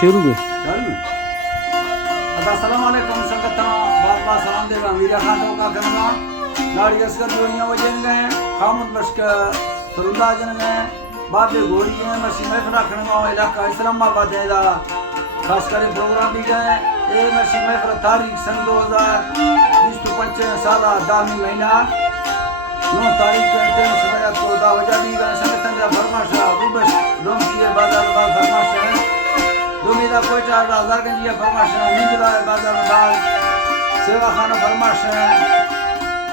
शुरू में अस्सलामुअलैकुम संगत बात बात सलाम देगा मीरा खान तो का करना लाड़ी असकर जोड़ियां वजन गए खामद बशक सरुल्ला जन गए बाबे गोरी है मसी महफिल रखना इलाका इस्लामाबाद है दा खास कर प्रोग्राम भी गए ए मसी महफिल तारीख सन 2025 साल दामी महीना 9 तारीख के दिन समय को दा वजह दी गए संगतन का फरमाश रूबस डोम की बाजार बात फरमाश है दुमिदा कोटा हजार गंजिया फरमाश है निंजला बाजार बाग सेवा खाना फरमाश है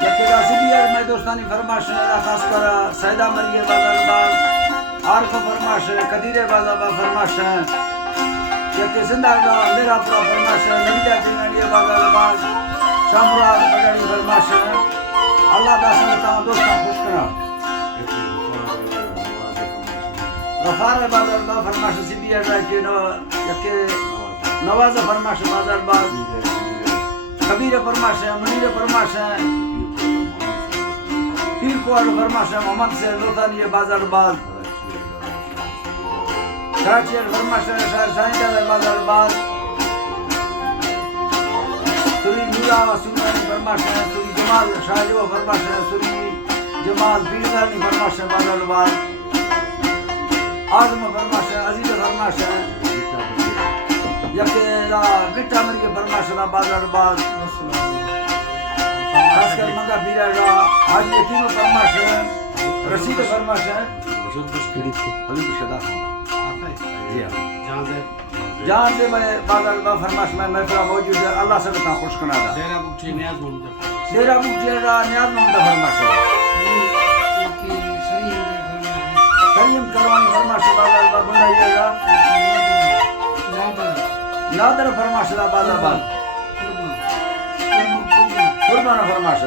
यकेदा सिबिया मैं दोस्तानी फरमाश है खास कर सैदा मरिए बाजार बाग आरफ फरमाश है कदीरे बाजार बाग फरमाश है यके जिंदा का मेरा पूरा फरमाश है नबीदा जिंदगी बाजार बाग शामराज बगाड़ी फरमाश है अल्लाह दा संगता दोस्ता खुश करा रफार बाजार बाग फरमाश सिबिया के नो यके नवाज फरमाश बाजार बाग कबीर फरमाश है मुनीर फरमाश है पीर कुआर फरमाश है मोहम्मद से लोतानी बाजार बाग कराची फरमाश है शाहिदा बाजार बाग सुरी नूरा सुनानी फरमाश है सुरी जमाल शाहजो फरमाश है सुरी जमाल पीरदानी फरमाश है बाजार बाग आजम फरमाश है अजीज फरमाश है यकेला बिट्टा मरिए फरमाश है बाजार बाग खासकर मंगा बीरा हाजी यकीन फरमाश है रशीद फरमाश है हली शदा जी जहां से मैं बाजार बाग फरमाश में महफिल मौजूद है अल्लाह से बता खुश करा दा डेरा बुटी नियाज मोहम्मद फरमाश है करीम कलवानी फरमाश बाजार बाग बुंदाइएगा नादर फरमाश बाजार बाग कुर्बान फरमाश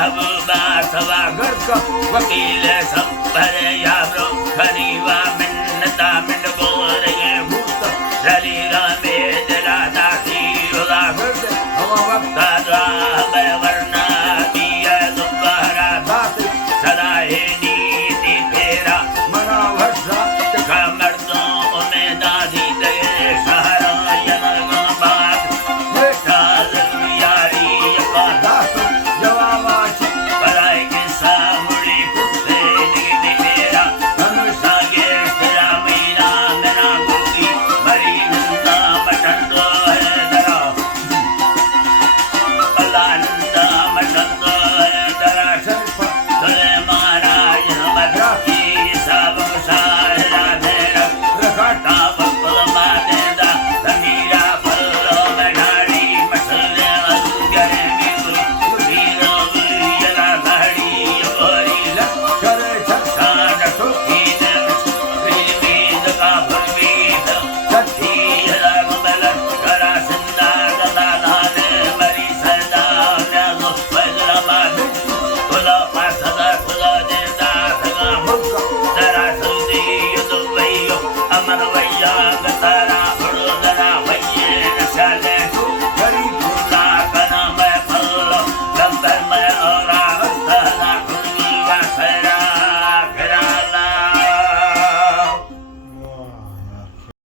महबूबा सवा गड़क वकील सब पर यारो खरीवा मिन्नता